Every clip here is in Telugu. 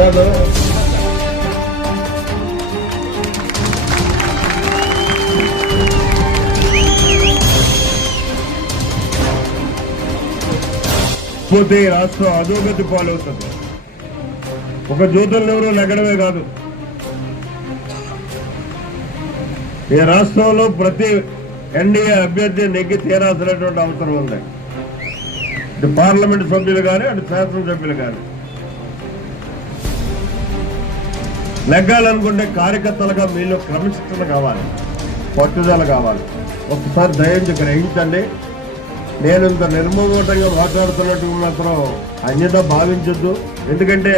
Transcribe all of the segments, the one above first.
ప్రసాద్ పోతే రాష్ట్రం అధోగతి పాలవుతుంది. ఒక జ్యోతులను ఎవరూ లెగడమే కాదు, ఈ రాష్ట్రంలో ప్రతి ఎన్డీఏ అభ్యర్థి నెగ్గి తీరాల్సినటువంటి అవసరం ఉంది. ఇటు పార్లమెంట్ సభ్యులు కానీ అటు శాసనసభ్యులు కానీ నెగ్గాలనుకుంటే కార్యకర్తలుగా మీలో క్రమశిక్షణ కావాలి, పట్టుదల కావాలి. ఒకసారి దయించి గ్రహించండి. నేను ఇంత నిర్మోహటంగా మాట్లాడుతున్నట్టు మాత్రం అన్యత భావించొద్దు. ఎందుకంటే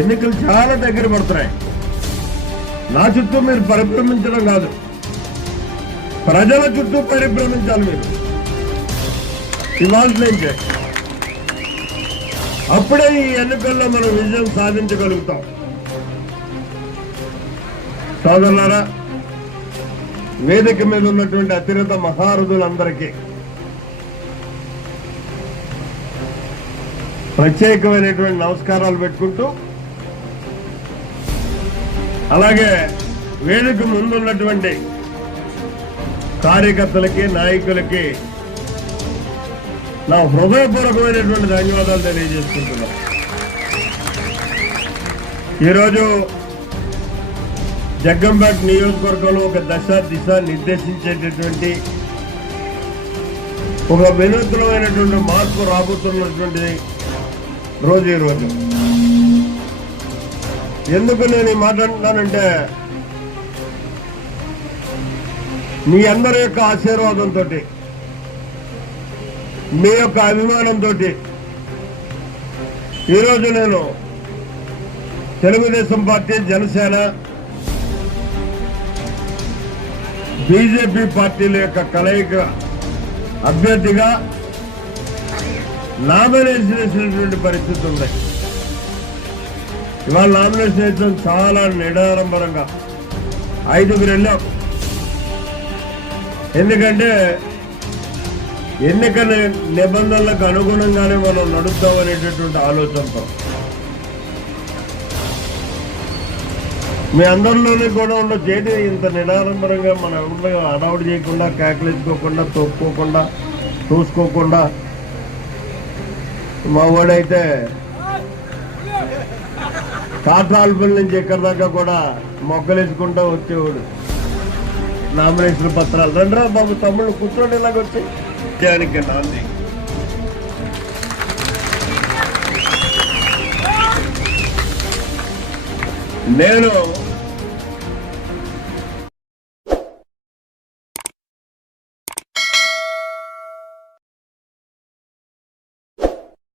ఎన్నికలు చాలా దగ్గర పడుతున్నాయి. నా చుట్టూ మీరు పరిభ్రమించడం కాదు, ప్రజల చుట్టూ పరిభ్రమించాలి మీరు ఇవాళ నుంచే. అప్పుడే ఈ ఎన్నికల్లో మనం విజయం సాధించగలుగుతాం. సోదరులారా, వేదిక మీద ఉన్నటువంటి అతిరథ మహారథులందరికీ ప్రత్యేకమైనటువంటి నమస్కారాలు పెట్టుకుంటూ, అలాగే వేదిక ముందున్నటువంటి కార్యకర్తలకి నాయకులకి నా హృదయపూర్వకమైనటువంటి ధన్యవాదాలు తెలియజేసుకుంటున్నాం. ఈరోజు జగ్గంపేట నియోజకవర్గంలో ఒక దశ దిశ నిర్దేశించేటటువంటి ఒక వినూత్నమైనటువంటి మార్పు రాబోతున్నటువంటి రోజు ఈరోజు. ఎందుకు నేను ఈ మాట్లాడుతున్నానంటే, మీ అందరి యొక్క ఆశీర్వాదంతో, మీ యొక్క అభిమానంతో ఈరోజు నేను తెలుగుదేశం పార్టీ, జనసేన, బీజేపీ పార్టీల యొక్క కలయిక అభ్యర్థిగా నామినేషన్ వేసినటువంటి పరిస్థితి ఉంది. ఇవాళ నామినేషన్ వేయడం చాలా నిడారంభరంగా 5గురు వెళ్ళాం. ఎందుకంటే ఎన్నికల నిబంధనలకు అనుగుణంగానే మనం నడుద్దాం అనేటటువంటి ఆలోచనతో మీ అందరిలోనే కూడా ఉన్న చేతి ఇంత నిడారంభరంగా మనం ఎవరిగా అడౌట్ చేయకుండా, కేకలేసుకోకుండా, తొక్కుకోకుండా, చూసుకోకుండా, మా వాడైతే కాట్రాలపల్లి నుంచి ఎక్కడి దాకా కూడా మొగ్గలేసుకుంటా వచ్చేవాడు. నామినేషన్ పత్రాలు రండిరా బాబు, తమ్ముళ్ళు కూర్చోండి, ఇలాగొచ్చి దానికి నాంది. నేను